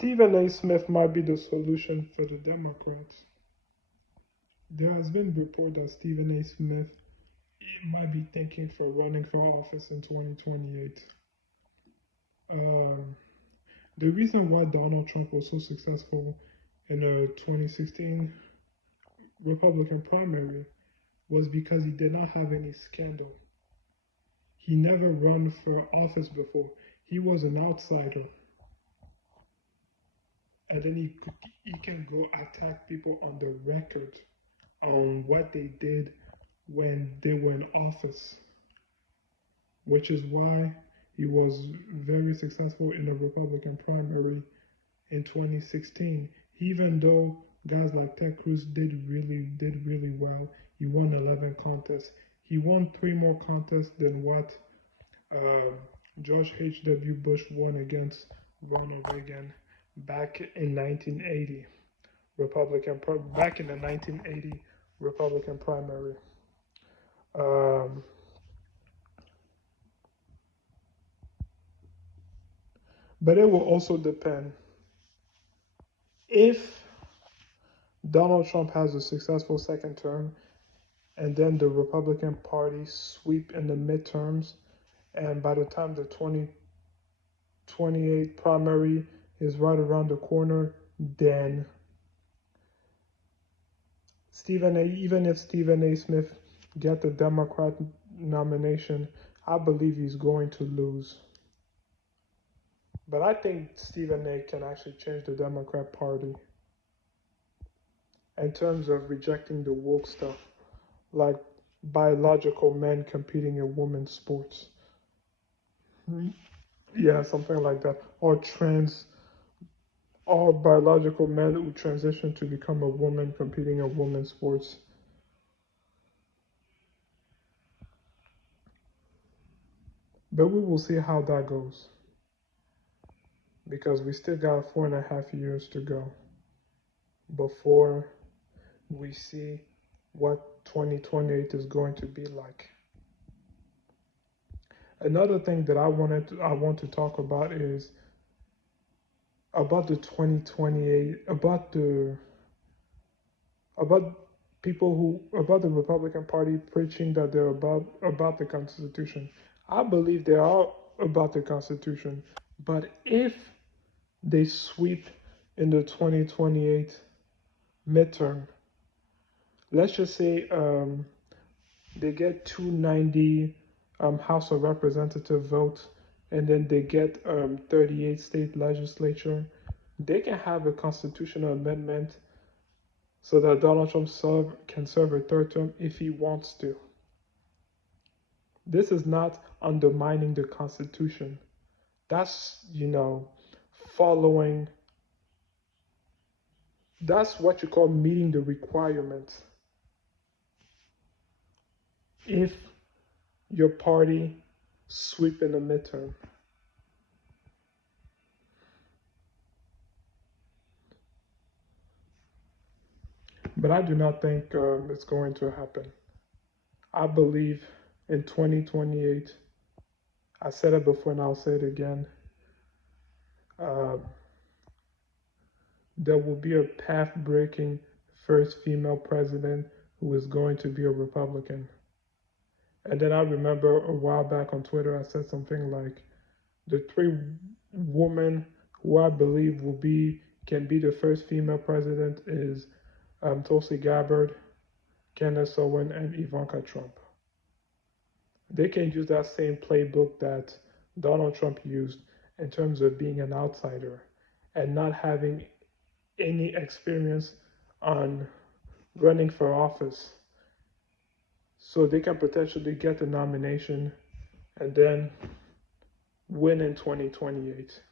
Stephen A. Smith might be the solution for the Democrats. There has been report that Stephen A. Smith might be thinking for running for office in 2028. Um, the reason why Donald Trump was so successful in the 2016 Republican primary was because he did not have any scandal. He never run for office before. He was an outsider. And then he can go attack people on the record on what they did when they were in office, which is why he was very successful in the Republican primary in 2016. Even though guys like Ted Cruz did really well, he won 11 contests. He won 3 more contests than what George H.W. Bush won against Ronald Reagan back in 1980 back in the 1980 Republican primary. But it will also depend if Donald Trump has a successful second term and then the Republican Party sweep in the midterms, and by the time the 2028 primary is right around the corner, then even if Stephen A. Smith get the Democrat nomination, I believe he's going to lose. But I think Stephen A. can actually change the Democrat Party in terms of rejecting the woke stuff, like biological men competing in women's sports. Yeah, something like that. Or biological men who transition to become a woman competing in women's sports. But we will see how that goes, because we still got 4.5 years to go before we see what 2028 is going to be like. Another thing that I want to talk about is about the 2028, about the Republican Party preaching that they're about the Constitution. I believe they are about the Constitution, but if they sweep in the 2028 midterm, let's just say they get 290 House of Representative votes, and then they get 38 state legislature, they can have a constitutional amendment so that Donald Trump can serve a third term if he wants to. This is not undermining the Constitution. That's, following. That's what you call meeting the requirements. If your party sweep in the midterm. But I do not think it's going to happen. I believe in 2028, I said it before and I'll say it again, there will be a path-breaking first female president who is going to be a Republican. And then I remember a while back on Twitter, I said something like, the 3 women who I believe can be the first female president is Tulsi Gabbard, Candace Owen, and Ivanka Trump. They can use that same playbook that Donald Trump used in terms of being an outsider and not having any experience on running for office. So they can potentially get the nomination and then win in 2028.